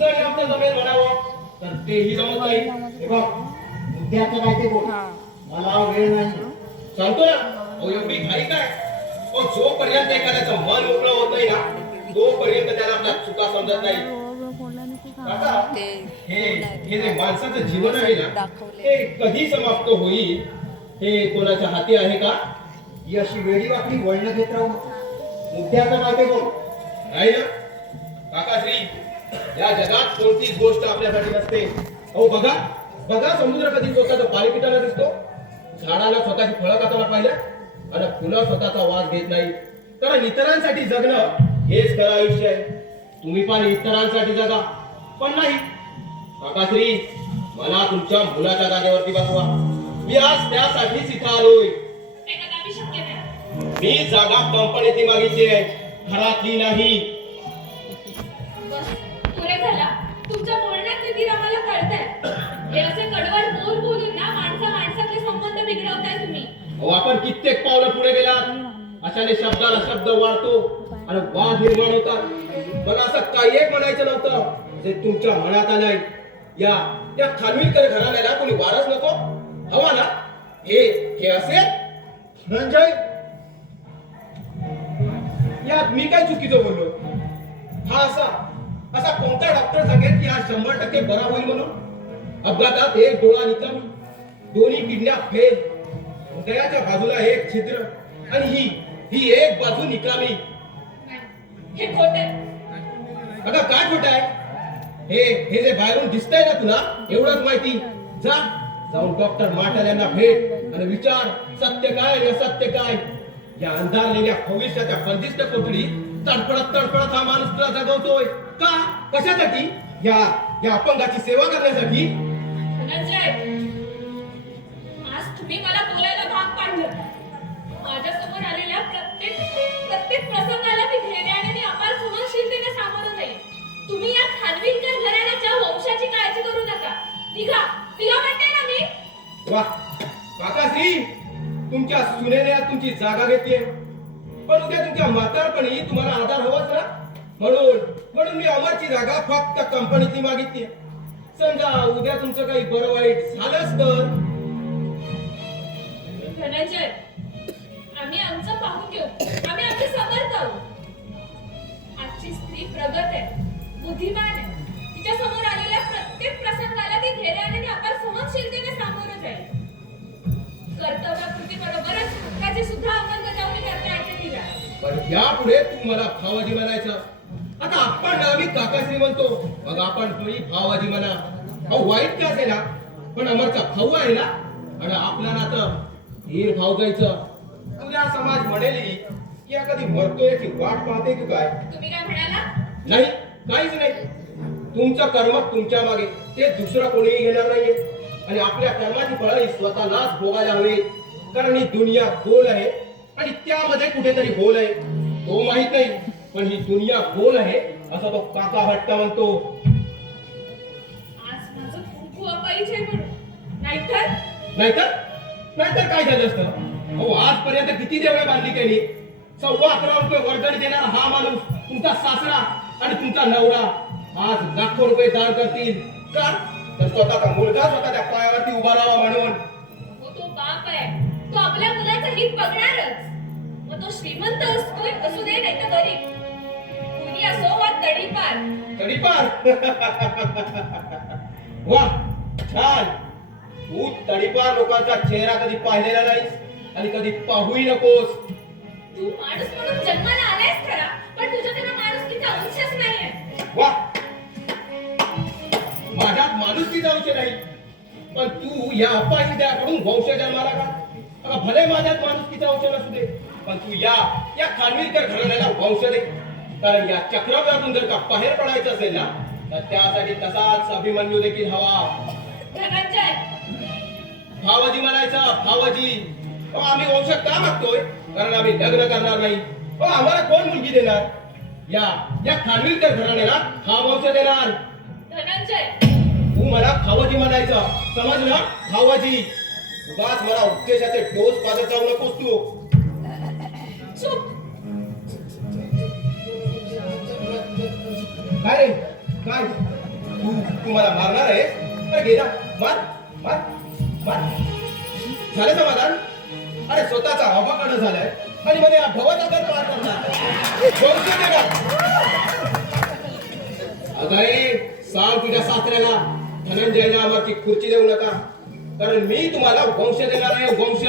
तुमचं आणि आमचं जमेल म्हणावं तर तेही जमत नाही. हे बघ मुद्द्याचं काय ते बोल, मला वेळ नाही सांगतो ना. अहो एवढी घाई काय? अहो जोपर्यंत एखाद्याचं मन मोकळं होत नाही ना तोपर्यंत त्याला आपल्या चुका समजत नाही. काका, हे जे माणसाचं जीवन आहे ना ते कधी समाप्त होईल हे कोणाच्या हाती आहे का? ही अशी वेडी वाकडी वळण घेत राहू मुद्द्याचं काय ते बोल नाही ना. काकाश्री, या जगात कोणतीच गोष्ट आपल्यासाठी नसते. अहो बघा बघा, समुद्र कधी स्वतःचं पाणी पिताना दिसतो? झाडाला स्वतःची फळं खाताना पाहिलं आणि फुलं स्वतःचा वास घेत नाही. कारण इतरांसाठी जगणं हेच खरं आयुष्य आहे. तुम्ही पण इतरांसाठी जगा, पण नाही. काकाश्री, मला तुमच्या मुलाच्या जागेवरती बसवा. मी आज त्यासाठीच इथं आलोय. मी जागा कंपनीची मागितली आहे, घरातली नाही. पुरे झाला. तुमच्या बोलण्यात किती आम्हाला कळतंय. हे असे कडवट बोल बोलून ना माणसातले संबंध बिघडवताय तुम्ही. अहो आपण कित्येक पावलं पुढे गेलात. अशाने शब्दाला शब्द वाढतो आणि वाद निर्माण होतात. मला असं काही एक म्हणायचं नव्हतं जे तुमच्या मनात आलंय. या खानविलकर घराण्याला कोणी वारस नको हवा ना? हे असे धनंजय, यात मी काय चुकीचं बोललो? हा असा कोणता डॉक्टर सांगेल की हा 100% बरा होईल म्हणून? अपघातात एक डोळा निकामी, दोन्ही किडन्या फेल, हृदयाच्या बाजूला एक छिद्र आणि ही एक बाजू निकामी. हे खोट आहे. अगं काय खोट आहे? हे जे बाहेरून दिसतंय ना तुला एवढंच माहिती. जाऊन डॉक्टर माटल यांना भेट आणि विचार सत्य काय आणि असत्य काय. या अंधारलेल्या भविष्याच्या बंदिस्त कोठडीत तडफडत हा माणूस तुला जगवतोय का? कशासाठी? या अपंगाची सेवा करण्यासाठी. धनंजय, आज तुम्ही मला बोलायला भाग पाडलं. माझ्या समोर आलेल्या प्रत्येक प्रसंगाला मी धैर्याने आणि अपार सहनशीलतेने सामोरं जाईल. तुम्ही या खानविलकर घराण्याच्या वंशाची काळजी करू नका. निघा म्हणते ना मी. वा काकाश्री, तुमच्या सुनेने तुमची जागा घेतली, पण उद्या तुमच्या म्हातारपणी तुम्हाला आधार हवाच ना. म्हणून मी अमरची जागा फक्त कंपनीतली मागितली. समजा उद्या तुमचं काही बरं वाईट झालंच तर? धनंजय, आम्ही आमचं पाहून घेऊ. आम्ही आमचे समर्थ आहोत. आजची स्त्री प्रगत आहे, बुद्धिमान आहे. तिच्या समोर आलेल्या प्रत्येक प्रसंगाला ती धैर्याने आणि अपार सहनशीलतेने सामोरं जाईल. कर्तव्यपूर्ती बरोबरच हक्काची सुद्धा अंमलबजावणी करता येते तिला. पण यापुढे तू मला भावाजी म्हणायचं. आता आपण आम्ही काकाश्री म्हणतो, मग आपण थोडी भावाजी म्हणा. अहो वाईट काय असेल ना, पण अमरचा भाऊ आहे ना. आणि आपल्या नातं हीर भाऊ जायचं. उद्या समाज म्हणेल की या कधी मरतोय की वाट पाहते की काय. तुम्ही काय म्हणाला? नाही, काहीच नाही. तुमचं कर्म तुमच्या मागे, ते दुसरं कोणीही घेणार नाहीये. आणि आपल्या कर्माची फळं स्वतःलाच भोगायला हवी. कारण ही दुनिया गोल आहे आणि त्यामध्ये कुठेतरी होल आहे. तो माहित नाही, पण ही दुनिया गोल आहे असं तो काका भट्ट म्हणतो. आज माझं खूप अपरिचय म्हणून. नाहीतर काय झालं असतं? हो आजपर्यंत किती देवळे बांधली त्यांनी. 11.25 रुपये वर्गणी देणारा हा माणूस, तुमचा सासरा आणि तुमचा नवरा आज लाखो रुपये दान करतील का? तर स्वतःचा मुलगा स्वतःच्या पायावरती उभा राहावा म्हणून. तो बाप आहे, तो आपल्या मुलाचं हित बघणारच. मग तो श्रीमंत असू दे नाही तर गरीब, कुणी असो वा तडीपार. वा छान. तू तडीपार लोकांचा चेहरा कधी पाहिलेला नाहीस आणि कधी पाहूही नकोस. तू माणूस म्हणून जन्माला आलायस खरा, पण तुझ्याकडे माणुसकीचा अंशच नाहीये. वा, माझ्यात माणुसकीचा अंश नाही, पण तू या अपाहिंद्याकडून वंश जन्माला का? अगं भले माझ्यात माणुसकीचा अंश नसू दे, पण तू या खानविलकर घराण्याला वंश दे. कारण या चक्रव्यूहातून जर का बाहेर पडायचं असेल ना, तर त्यासाठी तसाच अभिमन्यू देखील हवा. धनंजय, भावजी म्हणायचा, भावजी. आम्ही वंश का मागतोय? कारण आम्ही लग्न करणार नाही. आम्हाला कोण मुलगी देणार? या खानविलकर घराण्याला हा वंश देणार. धनंजय, तू मला भावजी म्हणायचं, समजलं? भावजी. उगाच मला उपदेशाचे डोस पाजत जाऊ नकोस तू. चुप. काय रे? काय तू मला मारणार आहे? अरे घे ना, मार मार मार. झालं समाधान? अरे स्वतःचा अवकाळ झालाय आणि मध्ये भवाचा घर पार करणार. वंश दे का? अगं सांग तुझ्या सासऱ्याला धनंजयला आमची खुर्ची देऊ नका, कारण मी तुम्हाला वंश देणार आहे. वंश.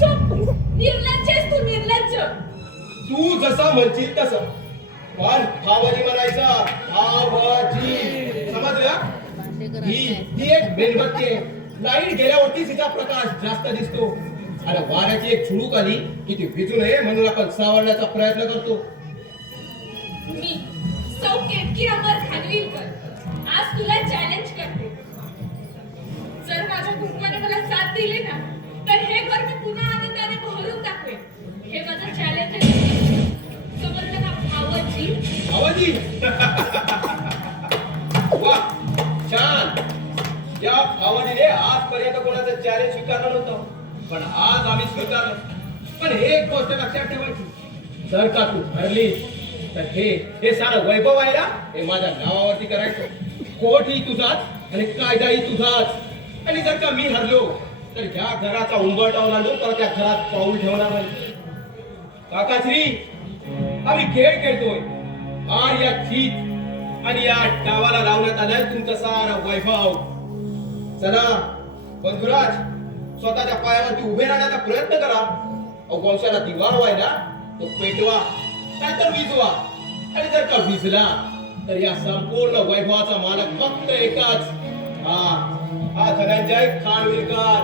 चुप! निर्लज्ज आहेस तू, निर्लज्ज. तू जसं म्हणशील तसं, पण भावाजी म्हणायचं. भावाजी समजलं? ही एक मेणबत्ती आहे. लाईट गेल्यावरती तिचा प्रकाश जास्त दिसतो. आणि वाऱ्याची एक झुळूक आली की ती विजू नये म्हणून आपण सावरण्याचा प्रयत्न करतो. मी सौ केतकी अमर खानविलकर आज तुला चॅलेंज करते. जर माझ्या कुटुंबाने मला साथ दिली ना, तर हे घर मी पुन्हा आनंदाने भरून दाखवेन. हे माझं चॅलेंज आहे. समजलं का भावजी? भावाजी. वा, छान. या भावाजीने आजपर्यंत कोणाचं चॅलेंज स्वीकारलं नव्हतं, पण आज आम्ही स्वीकारलं. पण एक गोष्ट लक्षात ठेवायची, जर का तू ठरली तर हे सारं वैभव आहे ना, हे माझ्या नावावरती करायचं. कोर्टही तुझाच आणि कायदाही तुझाच. आणि जर का मी हरलो तर या घराचा उंबरठा ओलांडून परत त्या घरात पाऊल ठेवणार नाही. काकाश्री, आम्ही खेळ खेळतोय. आर या चीत आणि या डावाला लावण्यात आलाय तुमचं सारा वैभव. चला बंधुराज, स्वतःच्या पायावरती उभे राहण्याचा प्रयत्न करा. वंशाला दिवा व्हायला तो पेटवा, नाहीतर विजवा. आणि जर का विजला तर या संपूर्ण वैभवाचा मालक फक्त एकच, हा धनंजय खानविलकर.